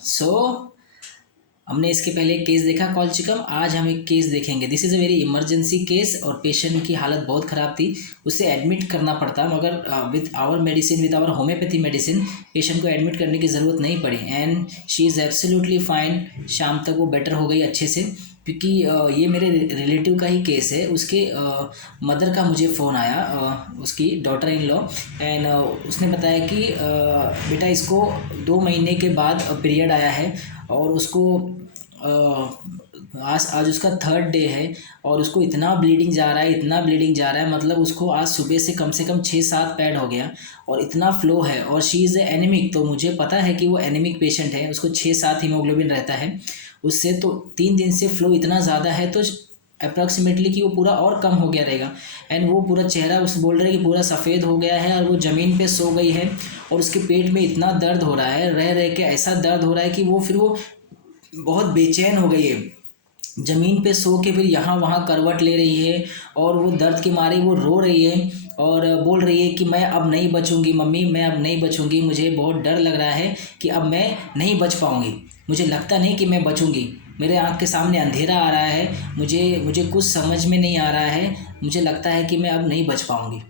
सो हमने इसके पहले एक केस देखा कॉल्चिकम, आज हम एक केस देखेंगे। This is a very emergency case और पेशेंट की हालत बहुत ख़राब थी, उसे एडमिट करना पड़ता, मगर with our medicine, with our homeopathy medicine patient को एडमिट करने की ज़रूरत नहीं पड़ी and she is absolutely fine. शाम तक वो बेटर हो गई अच्छे से, क्योंकि ये मेरे रिलेटिव का ही केस है। उसके मदर का मुझे फ़ोन आया, उसकी डॉटर इन लॉ, एंड उसने बताया कि बेटा इसको 2 महीने के बाद पीरियड आया है और उसको आज उसका 3rd डे है और उसको इतना ब्लीडिंग जा रहा है, इतना ब्लीडिंग जा रहा है, मतलब उसको आज सुबह से कम 6-7 पैड हो गया और इतना फ्लो है। और शी इज़ एनीमिक, तो मुझे पता है कि वो एनीमिक पेशेंट है, उसको 6-7 हीमोग्लोबिन रहता है उससे, तो 3 दिन से फ्लो इतना ज़्यादा है तो अप्रॉक्सीमेटली कि वो पूरा और कम हो गया रहेगा। एंड वो पूरा चेहरा उस बोल रहे हैं कि पूरा सफ़ेद हो गया है और वो ज़मीन पे सो गई है और उसके पेट में इतना दर्द हो रहा है, रह रह के ऐसा दर्द हो रहा है कि वो बहुत बेचैन हो गई है। ज़मीन पे सो के फिर यहाँ वहाँ करवट ले रही है और वो दर्द के मारे वो रो रही है और बोल रही है कि मैं अब नहीं बचूंगी मम्मी, मैं अब नहीं बचूंगी, मुझे बहुत डर लग रहा है कि अब मैं नहीं बच पाऊंगी, मुझे लगता नहीं कि मैं बचूंगी, मेरे आँख के सामने अंधेरा आ रहा है, मुझे कुछ समझ में नहीं आ रहा है, मुझे लगता है कि मैं अब नहीं बच पाऊंगी।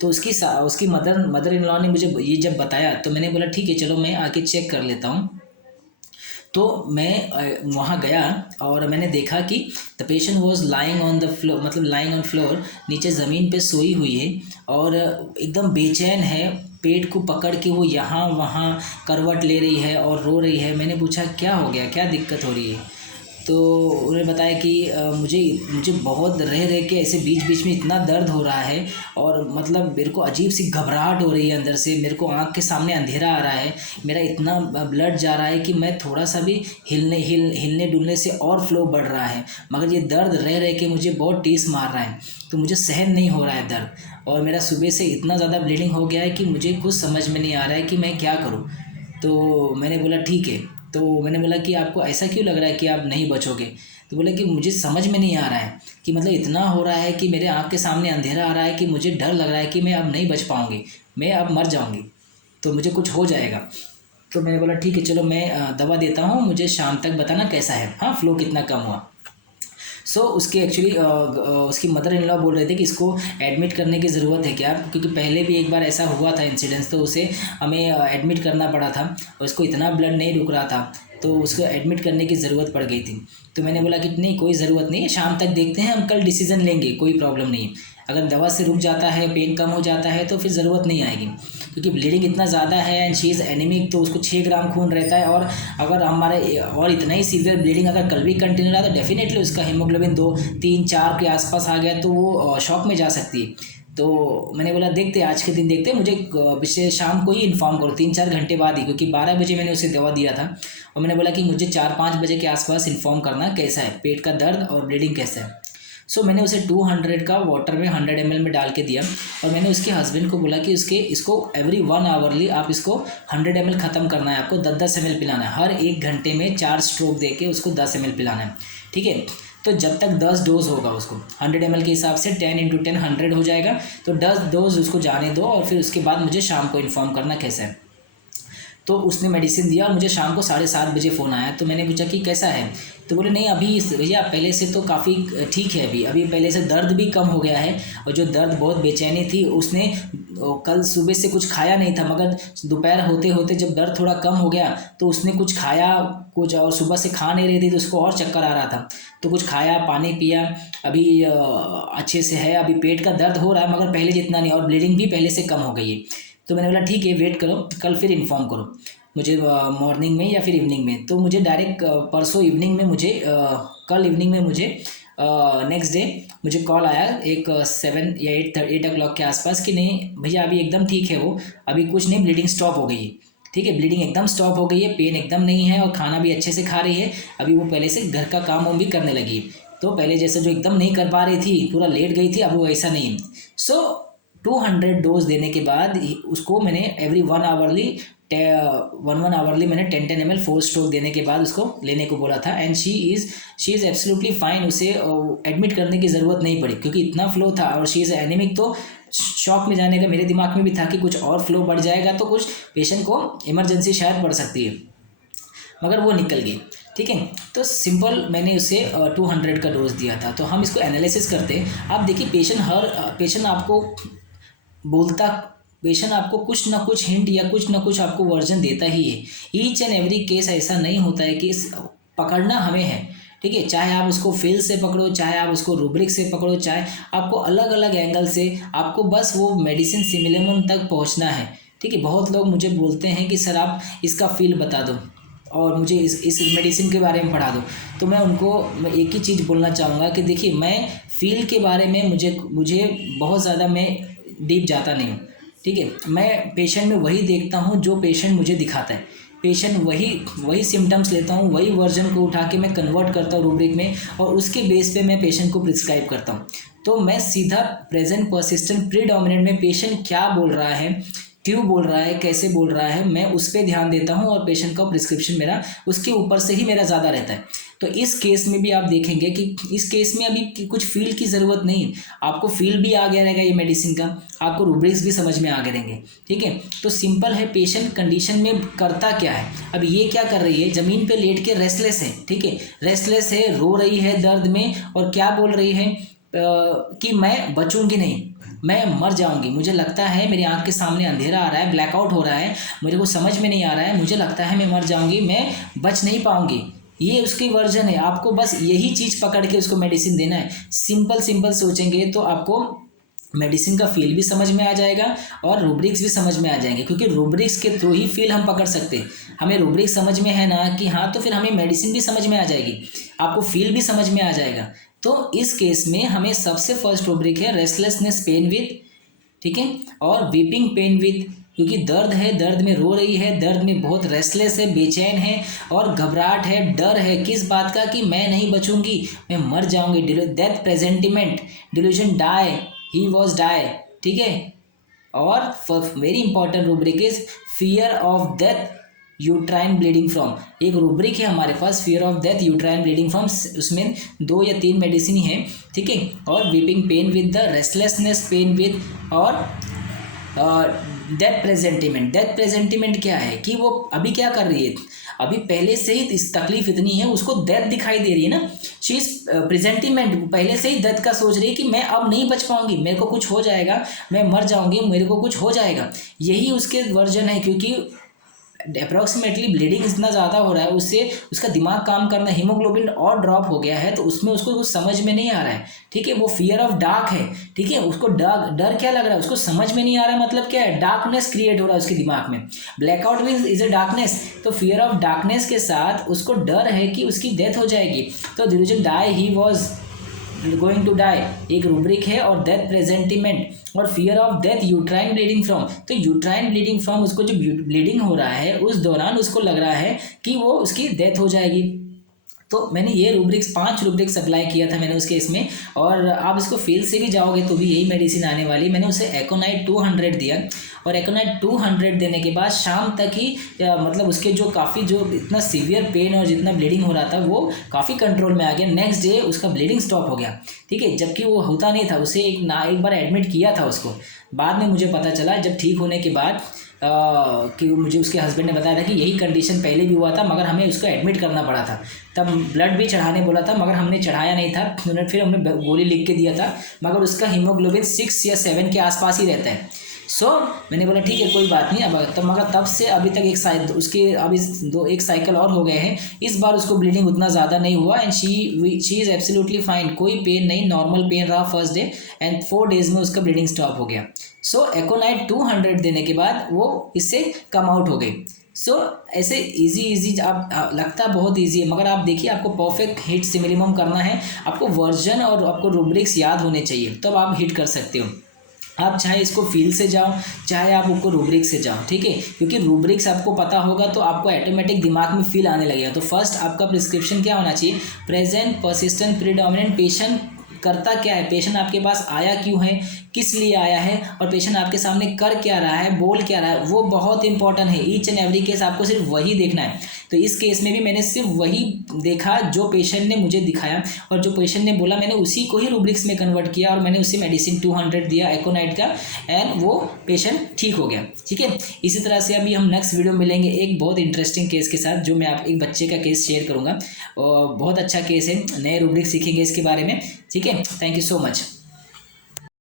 तो उसकी मदर इन लॉ ने मुझे ये जब बताया तो मैंने बोला ठीक है चलो मैं आके चेक कर लेता हूँ। तो मैं वहाँ गया और मैंने देखा कि the patient was lying on the floor, मतलब लाइंग ऑन फ्लोर, नीचे ज़मीन पे सोई हुई है और एकदम बेचैन है, पेट को पकड़ के वो यहाँ वहाँ करवट ले रही है और रो रही है। मैंने पूछा क्या हो गया, क्या दिक्कत हो रही है? तो उन्होंने बताया कि मुझे मुझे बहुत रह रह के ऐसे बीच बीच में इतना दर्द हो रहा है और मतलब मेरे को अजीब सी घबराहट हो रही है अंदर से, मेरे को आँख के सामने अंधेरा आ रहा है, मेरा इतना ब्लड जा रहा है कि मैं थोड़ा सा भी हिलने डुलने से और फ्लो बढ़ रहा है, मगर ये दर्द रह रह के मुझे बहुत टीस मार रहा है, तो मुझे सहन नहीं हो रहा है दर्द और मेरा सुबह से इतना ज़्यादा ब्लीडिंग हो गया है कि मुझे कुछ समझ में नहीं आ रहा है कि मैं क्या करूँ। तो मैंने बोला ठीक है, तो मैंने बोला कि आपको ऐसा क्यों लग रहा है कि आप नहीं बचोगे? तो बोला कि मुझे समझ में नहीं आ रहा है कि मतलब इतना हो रहा है कि मेरे आँख के सामने अंधेरा आ रहा है कि मुझे डर लग रहा है कि मैं अब नहीं बच पाऊँगी, मैं अब मर जाऊँगी, तो मुझे कुछ हो जाएगा। तो मैंने बोला ठीक है चलो मैं दवा देता हूँ, मुझे शाम तक बताना कैसा है, हाँ फ्लो कितना कम हुआ। उसकी एक्चुअली उसकी मदर इन लॉ बोल रहे थे कि इसको एडमिट करने की ज़रूरत है क्या, क्योंकि पहले भी एक बार ऐसा हुआ था इंसिडेंस, तो उसे हमें एडमिट करना पड़ा था और उसको इतना ब्लड नहीं रुक रहा था तो उसको एडमिट करने की ज़रूरत पड़ गई थी। तो मैंने बोला कि नहीं कोई ज़रूरत नहीं है, शाम तक देखते हैं, हम कल डिसीज़न लेंगे, कोई प्रॉब्लम नहीं है, अगर दवा से रुक जाता है, पेन कम हो जाता है तो फिर ज़रूरत नहीं आएगी, क्योंकि ब्लीडिंग इतना ज़्यादा है एंड शी इज़ एनीमिक, तो उसको 6 ग्राम खून रहता है और अगर हमारे और इतना ही सीवियर ब्लीडिंग अगर कल भी कंटिन्यू रहा तो डेफिनेटली उसका हीमोग्लोबिन 2-3-4 के आसपास आ गया तो वो शॉक में जा सकती है। तो मैंने बोला देखते आज के दिन देखते, मुझे पिछले शाम को ही इन्फॉर्म करो 3-4 घंटे बाद ही, क्योंकि 12 बजे मैंने उसे दवा दिया था और मैंने बोला कि मुझे 4-5 बजे के आसपास इन्फॉर्म करना कैसा है, पेट का दर्द और ब्लीडिंग कैसा है। मैंने उसे 200 का वाटर में 100 ml में डाल के दिया और मैंने उसके हस्बैंड को बोला कि इसको एवरी 1 आवरली आप इसको 100 ml ख़त्म करना है, आपको 10-10 ml पिलाना है, हर 1 घंटे में 4 स्ट्रोक दे के उसको 10 ml पिलाना है, ठीक है। तो जब तक 10 डोज होगा उसको 100 ml के हिसाब से 10 × 10 100 हो जाएगा, तो 10 डोज उसको जाने दो और फिर उसके बाद मुझे शाम को इन्फॉर्म करना कैसा है। तो उसने मेडिसिन दिया और मुझे शाम को 7:30 बजे फ़ोन आया, तो मैंने पूछा कि कैसा है, तो बोले नहीं अभी भैया पहले से तो काफ़ी ठीक है, अभी पहले से दर्द भी कम हो गया है और जो दर्द बहुत बेचैनी थी उसने कल सुबह से कुछ खाया नहीं था, मगर दोपहर होते होते जब दर्द थोड़ा कम हो गया तो उसने कुछ खाया कुछ, और सुबह से खा नहीं रही थी तो उसको और चक्कर आ रहा था, तो कुछ खाया पानी पिया, अभी अच्छे से है, अभी पेट का दर्द हो रहा है मगर पहले जितना नहीं और ब्लीडिंग भी पहले से कम हो गई है। तो मैंने बोला ठीक है वेट करो, कल फिर इन्फॉर्म करो मुझे मॉर्निंग में या फिर इवनिंग में। तो मुझे डायरेक्ट परसों इवनिंग में मुझे कल इवनिंग में मुझे नेक्स्ट डे मुझे कॉल आया एक 7 या 8 o'clock के आसपास कि नहीं भैया अभी एकदम ठीक है, वो अभी कुछ नहीं, ब्लीडिंग स्टॉप हो गई है, ठीक है, ब्लीडिंग एकदम स्टॉप हो गई है, पेन एकदम नहीं है और खाना भी अच्छे से खा रही है, अभी वो पहले से घर का काम वाम भी करने लगी है, तो पहले जैसे जो एकदम नहीं कर पा रही थी पूरा लेट गई थी अब वो ऐसा नहीं है। 200 डोज देने के बाद उसको मैंने एवरी 1 आवरली 1 आवरली मैंने 10 ml 4 स्ट्रोक देने के बाद उसको लेने को बोला था and she is absolutely fine, उसे एडमिट करने की ज़रूरत नहीं पड़ी क्योंकि इतना फ्लो था और शी इज़ एनीमिक, तो शॉक में जाने का मेरे दिमाग में भी था कि कुछ और फ्लो बढ़ जाएगा तो कुछ पेशेंट को इमरजेंसी शायद पड़ सकती है। मगर वो निकल गई। ठीक है, तो सिंपल मैंने उसे 200 का डोज दिया था। तो हम इसको एनालिसिस करते हैं। आप देखिए पेशेंट आपको बोलता, पेशेंट आपको कुछ ना कुछ हिंट या कुछ ना कुछ आपको वर्जन देता ही है। ईच एंड एवरी केस ऐसा नहीं होता है कि पकड़ना हमें है। ठीक है, चाहे आप उसको फेल से पकड़ो, चाहे आप उसको रूब्रिक से पकड़ो, चाहे आपको अलग अलग एंगल से, आपको बस वो मेडिसिन सिमिलम तक पहुंचना है। ठीक है, बहुत लोग मुझे बोलते हैं कि सर आप इसका फील बता दो और मुझे इस मेडिसिन के बारे में पढ़ा दो। तो मैं एक ही चीज़ बोलना चाहूँगा कि देखिए, मैं फील के बारे में मुझे बहुत ज़्यादा मैं डीप जाता नहीं हूँ। ठीक है, मैं पेशेंट में वही देखता हूँ जो पेशेंट मुझे दिखाता है। पेशेंट वही सिम्टम्स लेता हूँ, वही वर्जन को उठा के मैं कन्वर्ट करता हूँ रूब्रिक में, और उसके बेस पे मैं पेशेंट को प्रिस्क्राइब करता हूँ। तो मैं सीधा प्रेजेंट, परसिस्टेंट, प्रीडोमिनेंट में पेशेंट क्या बोल रहा है, क्यों बोल रहा है, कैसे बोल रहा है, मैं उस पर ध्यान देता हूँ, और पेशेंट का प्रिस्क्रिप्शन मेरा उसके ऊपर से ही मेरा ज़्यादा रहता है। तो इस केस में भी आप देखेंगे कि इस केस में अभी कुछ फील की ज़रूरत नहीं है। आपको फील भी आ गया रहेगा ये मेडिसिन का, आपको रूब्रिक्स भी समझ में आ गए रहेंगे। ठीक है, तो सिंपल है, पेशेंट कंडीशन में करता क्या है। अब ये क्या कर रही है, ज़मीन पे लेट के रेस्टलेस है। ठीक है, रेस्टलेस है, रो रही है दर्द में, और क्या बोल रही है कि मैं बचूंगी नहीं, मैं मर जाऊंगी, मुझे लगता है मेरी आंख के सामने अंधेरा आ रहा है, ब्लैकआउट हो रहा है, मेरे को समझ में नहीं आ रहा है, मुझे लगता है मैं मर जाऊंगी, मैं बच नहीं पाऊंगी। ये उसकी वर्जन है। आपको बस यही चीज़ पकड़ के उसको मेडिसिन देना है। सिंपल सोचेंगे तो आपको मेडिसिन का फील भी समझ में आ जाएगा और रूब्रिक्स भी समझ में आ जाएंगे, क्योंकि रूब्रिक्स के थ्रू ही फील हम पकड़ सकते हैं। हमें रूब्रिक्स समझ में है ना कि हाँ, तो फिर हमें मेडिसिन भी समझ में आ जाएगी, आपको फील भी समझ में आ जाएगा। तो इस केस में हमें सबसे फर्स्ट रूब्रिक है रेस्टलेसनेस पेन विद, ठीक है, और वीपिंग पेन विद, क्योंकि दर्द है, दर्द में रो रही है, दर्द में बहुत रेस्टलेस है, बेचैन है, और घबराहट है, डर है किस बात का कि मैं नहीं बचूंगी, मैं मर जाऊंगी। Death presentiment, delusion, die, he was die. ठीक है, और very important rubric is fear of death uterine bleeding from. एक रूब्रिक है हमारे पास, fear of death uterine bleeding from, उसमें 2 या 3 मेडिसिन है। ठीक है, और weeping pain with the restlessness pain with, और डेथ प्रेजेंटिमेंट। डेथ प्रेजेंटिमेंट क्या है कि वो अभी क्या कर रही है, अभी पहले से ही इस तकलीफ इतनी है, उसको डेथ दिखाई दे रही है ना, शी इज प्रेजेंटिमेंट, पहले से ही डेथ का सोच रही है कि मैं अब नहीं बच पाऊंगी, मेरे को कुछ हो जाएगा, मैं मर जाऊंगी, मेरे को कुछ हो जाएगा। यही उसके वर्जन है, क्योंकि अप्रॉक्सीमेटली ब्लीडिंग इतना ज़्यादा हो रहा है, उससे उसका दिमाग काम करना, हीमोग्लोबिन और ड्रॉप हो गया है, तो उसमें उसको कुछ समझ में नहीं आ रहा है। ठीक है, वो फियर ऑफ डार्क है। ठीक है, उसको डर क्या लग रहा है, उसको समझ में नहीं आ रहा है, मतलब क्या है, डार्कनेस क्रिएट हो रहा है उसके दिमाग में। Blackout means is a darkness, तो फियर ऑफ डार्कनेस के साथ उसको डर है कि उसकी डेथ हो जाएगी। तो delusion, die, he was going to die एक रूब्रिक है, और डेथ प्रेजेंटिमेंट और fear of death uterine bleeding from. तो यूट्राइन ब्लीडिंग फ्रॉम, उसको जो ब्लीडिंग हो रहा है उस दौरान उसको लग रहा है कि वो उसकी डेथ हो जाएगी। तो मैंने ये रूब्रिक्स 5 रूब्रिक्स अप्लाई किया था मैंने उस केस में, और आप इसको फेल से भी जाओगे तो भी यही मेडिसिन आने वाली। मैंने उसे एकोनाइट 200 दिया, और एकोनाइट 200 देने के बाद शाम तक ही मतलब उसके जो काफ़ी जो इतना सीवियर पेन और जितना ब्लीडिंग हो रहा था वो काफ़ी कंट्रोल में आ गया। नेक्स्ट डे उसका ब्लीडिंग स्टॉप हो गया। ठीक है, जबकि वो होता नहीं था, उसे एक बार एडमिट किया था उसको। बाद में मुझे पता चला जब ठीक होने के बाद कि मुझे उसके हस्बैंड ने बताया था कि यही कंडीशन पहले भी हुआ था, मगर हमें उसको एडमिट करना पड़ा था। तब ब्लड भी चढ़ाने बोला था, मगर हमने चढ़ाया नहीं था। फिर हमने गोली लिख के दिया था, मगर उसका हीमोग्लोबिन 6 या 7 के आसपास ही रहता है। मैंने बोला ठीक है कोई बात नहीं। अब मगर तब से अभी तक एक साइकिल और हो गए हैं। इस बार उसको ब्लीडिंग उतना ज़्यादा नहीं हुआ, and she is absolutely fine, कोई पेन नहीं, नॉर्मल पेन रहा फर्स्ट डे, एंड 4 डेज में उसका ब्लीडिंग स्टॉप हो गया। एकोनाइट 200 देने के बाद वो इससे कम आउट हो गई। ऐसे इजी आप लगता बहुत इजी है, मगर आप देखिए आपको परफेक्ट हिट सिमिलिमम करना है, आपको वर्जन और आपको रूब्रिक्स याद होने चाहिए, तब आप हिट कर सकते हो। आप चाहे इसको फील से जाओ, चाहे आप उसको रूब्रिक से जाओ। ठीक है, क्योंकि रूब्रिक्स आपको पता होगा तो आपको ऑटोमेटिक दिमाग में फील आने लगेगा। तो फर्स्ट आपका प्रिस्क्रिप्शन क्या होना चाहिए, प्रेजेंट, परसिस्टेंट, प्रीडोमिनेंट, पेशेंट करता क्या है, पेशेंट आपके पास आया क्यों है, किस लिए आया है, और पेशेंट आपके सामने कर क्या रहा है, बोल क्या रहा है, वो बहुत इंपॉर्टेंट है। ईच एंड एवरी केस आपको सिर्फ वही देखना है। तो इस केस में भी मैंने सिर्फ वही देखा जो पेशेंट ने मुझे दिखाया, और जो पेशेंट ने बोला मैंने उसी को ही रूब्रिक्स में कन्वर्ट किया और मैंने उसे मेडिसिन 200 दिया एकोनाइट का, एंड वो पेशेंट ठीक हो गया। ठीक है, इसी तरह से अभी हम नेक्स्ट वीडियो मिलेंगे एक बहुत इंटरेस्टिंग केस के साथ, जो मैं आप एक बच्चे का केस शेयर करूँगा, और बहुत अच्छा केस है, नए रूब्रिक्स सीखेंगे इसके बारे में। ठीक है, थैंक यू सो मच।